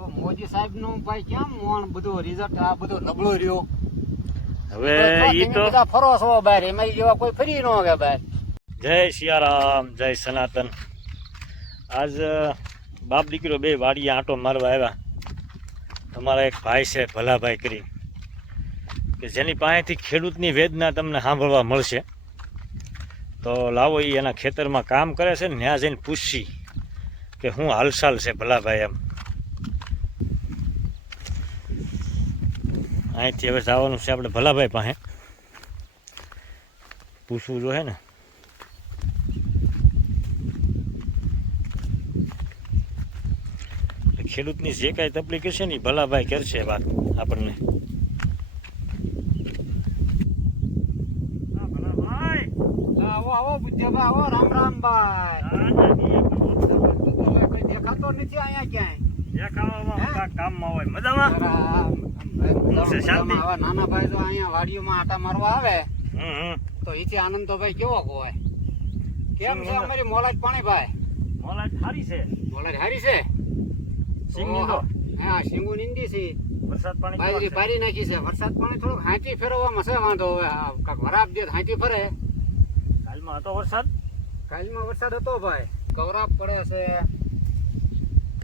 મોદી સાહેબનું ભાઈ કેમ મોણ? બધું રિઝલ્ટ આ બધું નબળું રહ્યું. હવે ઈ તો બધા ફરો છો બહાર એમાં જેવા કોઈ ફરી ન હોય બહાર. જય સિયારામ જય સનાતન. આજ બાપ દીકરો બે વાડીએ આંટો મારવા આવ્યા. તમારા એક ભાઈ છે ભલાભાઈ કરી. કે જેની પાસેથી ખેડૂતની વેદના તમને સાંભળવા મળશે. તો લાવો એ એના ખેતરમાં કામ કરે છે ને ત્યાં જઈને પૂછી કે હું હાલચાલ છે ભલાભાઈ એમ. અહીંથી હવે જવાનું છે આપણે ભલાભાઈ પાસે. પૂછવું જોઈએ ને. ખેડૂતની જે કાંઈ તકલીફ હશે ને એ ભલાભાઈ કરશે વાત આપણને. આવો આવો બુદ્ધિભાઈ આવો રામ રામ ભાઈ. કોઈ દેખાતો નથી અહીંયા ક્યાંય. કામમાં હોય. મજામાં? નાના ભાઈ તો અહીંયા વાડીઓમાં આટા મારવા આવે તો ઈથી આનંદ તો ભાઈ કેવો હોય? કેમ છે અમારી મોલાજ પાણી ભાઈ? મોલા સારી છે. મોલાજ હારી છે? સિંગની તો. હા શીંગુ નીંદી છે. વરસાદ પાણી બાજરી પારી નાખી છે. વરસાદ પાણી થોડુંક હાંચી ફેરવવામાં છે વાંધો. હવે કાંક વરાપ દે હાંચી ફરે. કાલમાં હતો વરસાદ? કાલમાં વરસાદ હતો ભાઈ. કવરાપ પડે છે.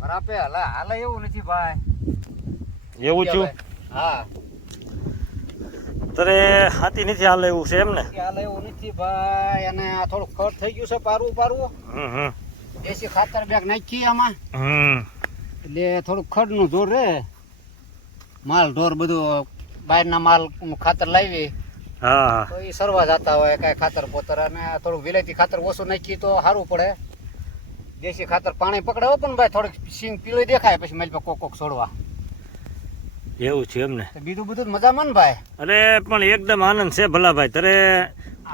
વરાપે હાલે હાલે એવું નથી ભાઈ. એવું છું? હા. તારે હાથી નથી હાલે એવું છે એમ ને હાલે એવું નથી ભાઈ અને આ ખડ થઈ ગયું છે પારવું પારવું હમ દેશી ખાતર બેગ નાખી આમાં. હમ. એટલે થોડુંક ખડનું જોર રે. માલ ઢોર બધું બહારના માલ ખાતર લાવી. હા. તો એ સરવા જતા હોય કાંઈ ખાતર પોતર. અને થોડું વિલાયતી ખાતર ઓછું નાખીએ તો સારું પડે. દેશી ખાતર પાણી પકડાવો પણ ભાઈ થોડીક સિંગ પીળી દેખાય પછી મારી પાસે કોક કોક છોડવા. એવું છે એમ ને? બીજું બધું મજામાં ને ભાઈ. અરે પણ એકદમ આનંદ છે ભલાભાઈ તારે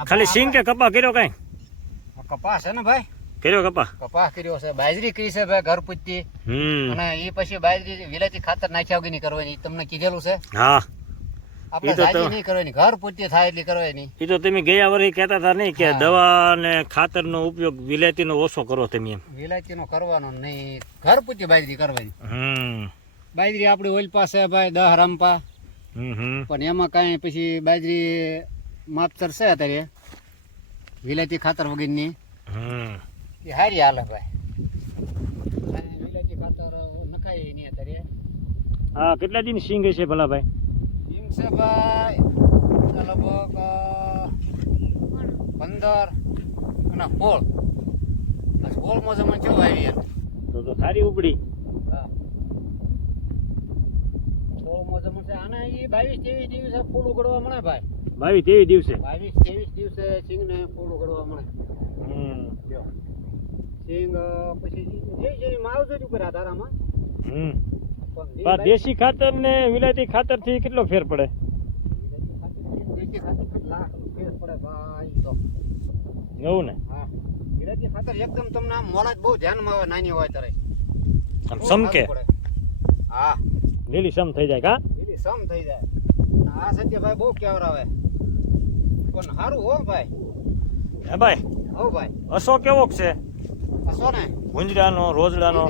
ખાલી સિંગ કે કપા કર્યો કઈ? કપા કપાસ છે ને ભાઈ? કર્યો કપા કપાસ કર્યો છે. બાજરી કરી છે ભાઈ ઘર પૂછતી હમ. અને એ પછી બાજરી વિલાયતી ખાતર નાખ્યા વગરની કરવાની તમને કીધેલું છે. હા. આપણે નહીં કરવાની ઘર પૂજતી થાય એટલી કરવાની. એ તો તમે ગયા વર્ષે કહેતા હતા નહીં કે દવા અને ખાતરનો ઉપયોગ વિલાયતીનો ઓછો કરો તમે એમ. વિલાયતીનો કરવાનો નહીં. ઘર પૂજતી બાજરી કરવાની. હમ. બાજરી આપણી ઓલ પાસે ભાઈ દહ રામપા હમ હમ. પણ એમાં કાંઈ પછી બાજરી માપતર છે અત્યારે. વિલાયતી ખાતર વગરની. હમ. એ હારી હાલે ભાઈ. વિલાયતી ખાતર નખાય નહીં અત્યારે. હા કેટલા દિન સિંગ છે ભલાભાઈ એમ છે ભાઈ? લગભગ પંદર અને સોળ બસ સોળમાં જમણ કેવું આવી તો તો સારી ઉપડી. હા. સોળમાં જમણ છે. આને એ બાવીસ ત્રેવીસ દિવસે ફૂલ ઉગડવા મળે ભાઈ. બાવીસ તેવીસ દિવસે? બાવીસ ત્રેવીસ દિવસે સિંગને ફૂલ ઉગડવા મળે. સિંગ પછી જે જે માવજત ઉપર આધારામાં હમ. પણ દેશી ખાતર ને વિલાયતી ખાતરથી કેટલો ફેર પડે એવું ને? વિલાયતી ખાતર એકદમ તમને આમ જ બહુ ધ્યાનમાં આવે નાની હોય ત્યારે. આમ સમકે? હા. લીલી સમ થઈ જાય કા? લીલી સમ થઈ જાય. આ સત્યભાઈ બહુ કેવરાવે. પણ સારું હો ભાઈ. હે ભાઈ હો ભાઈ. અસો કેવોક છે? હસો ને? ગુંજરાનો રોજડાનો?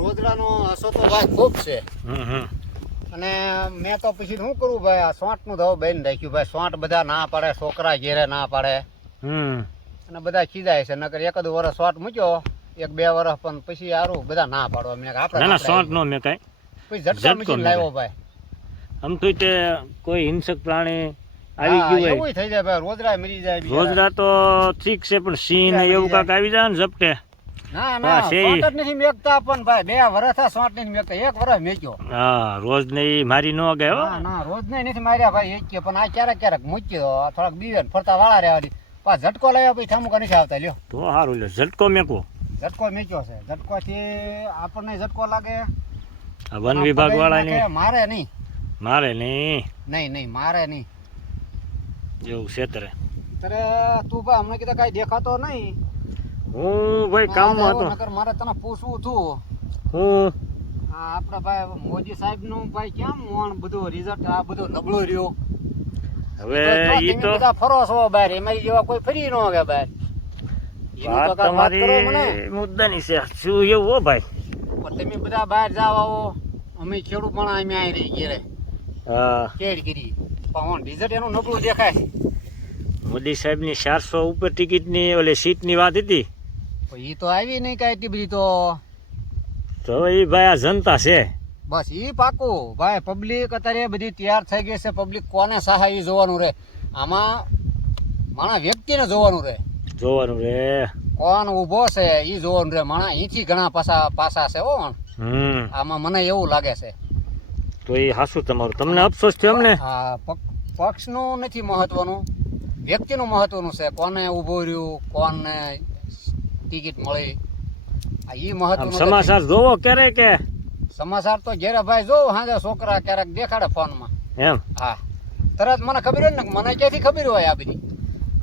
રોજડાનો હસો તો ભાઈ ખૂબ છે. અને મેં તો પછી શું કરું ભાઈ? આ સોંટનું તો બેન રાખ્યું ભાઈ. સોંટ બધા ના પાડે છોકરા ઘેરે ના પાડે. હમ. અને બધા ખીજાય છે. નકર એક જ વર્ષ સોંટ મૂક્યો એક બે વર્ષ પણ પછી સારું બધા ના પાડો મેં આપણે ના સોંટ નો મેં કાંઈ પછી ઝટકા ઝટકો લાવ્યો ભાઈ. આમ તો તે કોઈ હિંસક પ્રાણી આવી ગયું હોય. એવું થઈ જાય ભાઈ. રોજડા મરી જાય રોજડા તો ઠીક છે પણ સિંહ ને એવું કાંક આવી જાય ને ઝપટે. ના ના છે ઈ. સોંટ જ નથી મેકતા પણ ભાઈ બે વર્ષ થયા સોંટ નથી મેકતા એક વર્ષ મેક્યો. હા રોજ ને મારી ન ગયો ના ના રોજ નહીં નથી માર્યા ભાઈ એક કે પણ આ ક્યારેક ક્યારેક મૂક્યો થોડાક બીવે ફરતા વાળા રહેવાની પાછ ઝટકો લાવ્યા પછી ઠામુકા નથી આવતા લ્યો. તો સારું લે ઝટકો મેકવો. ઝટકો મેક્યો છે. ઝટકો થી આપણને ઝટકો લાગે. વન વિભાગ વાળા મારે નહીં. મારે નહીં. નહીં નહીં મારે નહીં. એવું ત્યારે તું ભાઈ હમણાં કીધા કઈ દેખાતો નહીં. હું ભાઈ કામમાં હતો. નકર મારે તને પૂછવું હતું. હું? આ આપણે ભાઈ મોદી સાહેબનું ભાઈ કેમ મોણ બધું રિઝલ્ટ આ બધું નબળું રહ્યો? હવે ઈ તો બધા ફરો છો બહાર એમાં જેવા કોઈ ફરી ન આવે બહાર. વાત તમારી મુદ્દાની છે. શું એવું હો ભાઈ? પણ તમે બધા બહાર જાવ આવો. અમે ખેડૂત પણ અમે આવી રહી ઘેરે. હા. કેડ કરી. પણ રિઝલ્ટ એનું નબળું દેખાય. મોદી સાહેબની ચારસો ઉપર ટિકિટની ઓલી સીટની વાત હતી? એ તો આવી નહીં કાંઈ એટલી બધી તો. તો એ ભાઈ આ જનતા છે. બસ એ પાકું. ભાઈ પબ્લિક અત્યારે બધી તૈયાર થઈ ગઈ છે. પબ્લિક કોને સહાય જોવાનું રહે. આમાં માણા વ્યક્તિને જોવાનું રહે. જોવાનું રે કોણ ઊભો છે એ જોવાનું રે માણા અહીંથી ઘણા પાસા પાસા છે હો હમ. આમાં મને એવું લાગે છે. તો એ હાસું તમારું. તમને અફસોસ થયો અમને હા પક- પક્ષનું નથી મહત્વનું. વ્યક્તિનું મહત્વનું છે. કોને ઊભું રહ્યું કોને ટિકિટ મળે. આ ઈ મહત્વ સમાચાર જોવો ક્યારે કે? સમાચાર તો ઘેરે ભાઈ જોવો હાજે છોકરા ક્યારેક દેખાડે ફોનમાં. એમ? હા. તરત મને ખબર હોય ને મને ક્યાંથી ખબર હોય આ બધી?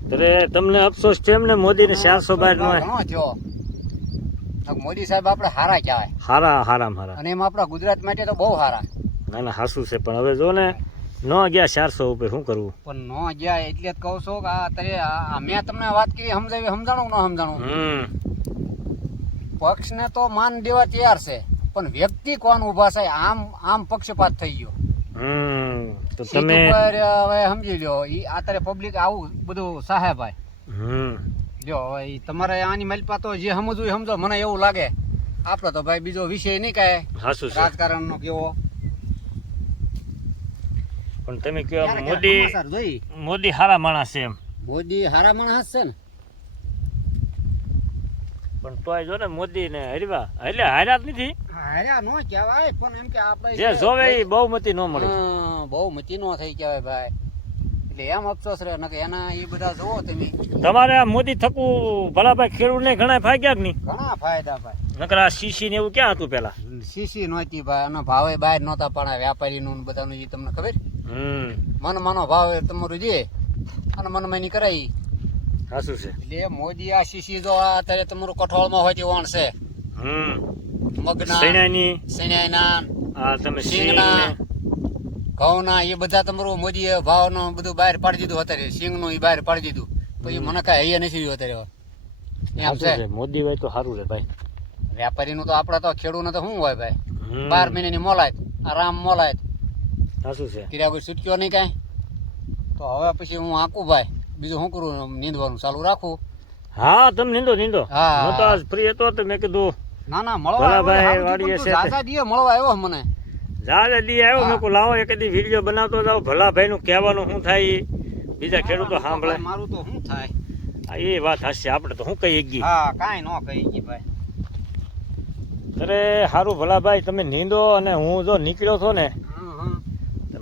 ત્યારે તમને અફસોસ થયો એમને મોદીને ચારસો બાર નો થયો. મોદી સાહેબ આપણે હારા કહેવાય. હારા હારામ હારા. અને એમાં આપણા ગુજરાત માટે તો બહુ હારા. ના ના હાસું છે પણ હવે જો ને ન ગયા ચારસો ઉપર શું કરવું? પણ નો ગયા એટલે જ કહું છું કે આ અત્યારે આ- આ મેં તમને વાત કરી સમજાવી સમજાણું ન સમજાણું? પક્ષને તો માન દેવા તૈયાર છે પણ વ્યક્તિ કોણ ઊભા છે આમ આમ પક્ષપાત થઈ ગયો. તો તમે હવે સમજી લ્યો ઈ અત્યારે પબ્લિક આવું બધું સાહેબ લ્યો હવે તમારે આની મલપા તો જે સમજવું સમજો મને એવું લાગે. આપણે તો ભાઈ બીજો વિષય નહીં કહે રાજકારણ નો કેવો? પણ તમે કહો મોદી મોદી હારા માણસ છે એમ. મોદી હારા માણસ છે ને. પણ તોય જો ને મોદી ને હરવા એટલે હાર્યા જ નથી. હાર્યા નો કહેવાય પણ એમ કે આપણે જે જોવે એ બહુમતી નો મળે. બહુમતી બહુ મતી નો થઈ કહેવાય ભાઈ. એટલે એમ અફસોસ રહે નકે એના એ બધા જોવો તમે. તમારે આ મોદી થકું ભલાભાઈ ખેડૂત ને ઘણા ફાયદા જ નહીં. ઘણા ફાયદા ભાઈ. નકર સીસી ને એવું ક્યાં હતું પેલા? સીસી નહોતી ભાઈ. અને ભાવે બહાર નહોતા પણ વેપારી નું ને બધાનું એ તમને ખબર? હમ. મન મનો ભાવ તમારું જે અને મન મની કરાઈ હાસું છે. એટલે મોદી આ સીસી જો અત્યારે તમારું કઠોળમાં હોય તે વણ છે મગના સૈનાની સૈનાના આ તમે સિંગના ઘઉંના એ બધા તમારું મોદીએ ભાવનો બધું બહાર પાડી દીધું અત્યારે. સિંગનું એ બહાર પાડી દીધું. પછી મને કાંઈ અહીંયા નથી રહ્યું અત્યારે. એમ છે. છે. મોદી ભાઈ તો સારું રે ભાઈ. વેપારીનું તો આપણે તો ખેડૂતને તો શું હોય ભાઈ. બાર મહિનાની મોલાયત આરામ મોલાયત. હાચું છે. કિર્યા કોઈ છૂટક્યો નહીં કાંઈ? તો હવે પછી હું આંકું ભાઈ. બીજું શું કરું? નીંદવાનું ચાલુ રાખું? હા તમે નીંદો નીંદો. હા. હું તો આજ ફ્રી હતો તો મેં કીધું ના ના મળવા ભાઈ વાડીએ છે દાદા દીએ મળવા આવ્યો મને. દાદા દી આવ્યો. મેં કહું લાવો એક દી વીડિયો બનાવતો જાવ ભલા ભાઈ નું કહેવાનું શું થાય? બીજા ખેડૂતો સાંભળે. મારું તો શું થાય? એ વાત હશે. આપણે તો શું કહી ગઈ હા કાંઈ ન કહી ગઈ ભાઈ. અરે સારું ભલા ભાઈ તમે નીંદો અને હું જો નીકળ્યો છો ને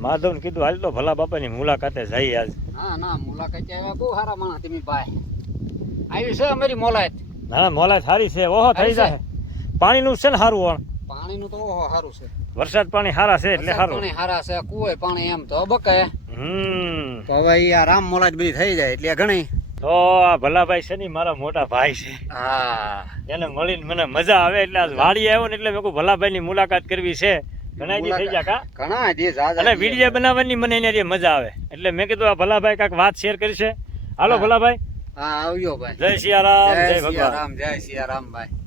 માધવને કીધું હાલ તો ભલા બાપાની મુલાકાતે જઈએ આજ. ના ના મુલાકાત આવ્યા બહુ સારા માણસ તમે ભાઈ. આવી છે અમારી મોલાયત. ના ના મોલા સારી છે ઓહો થઈ. જાય પાણીનું છે ને સારું વણ? પાણીનું તો ઓહો સારું છે. વરસાદ પાણી સારા છે એટલે સારું. પાણી સારા છે કુવે પાણી એમ તો બકે. હમ. તો હવે આ રામ મોલાજ બધી થઈ જાય એટલે ઘણી. તો ભલાભાઈ છે ને મારા મોટા ભાઈ છે. હા. એને મળીને મને મજા આવે એટલે આજ વાડી આવ્યો ને એટલે મેં કહું ભલાભાઈની મુલાકાત કરવી છે. ઘણા દી થઈ ગયા કા? ઘણા જે અને વીડિયો બનાવવાની મને એની મજા આવે. એટલે મેં કીધું આ ભલાભાઈ કાક વાત શેર કરી છે. હાલો ભલાભાઈ. હા આવ્યો ભાઈ. જય સિયારામ જય જય ભગવાન. જય સિયારામ ભાઈ.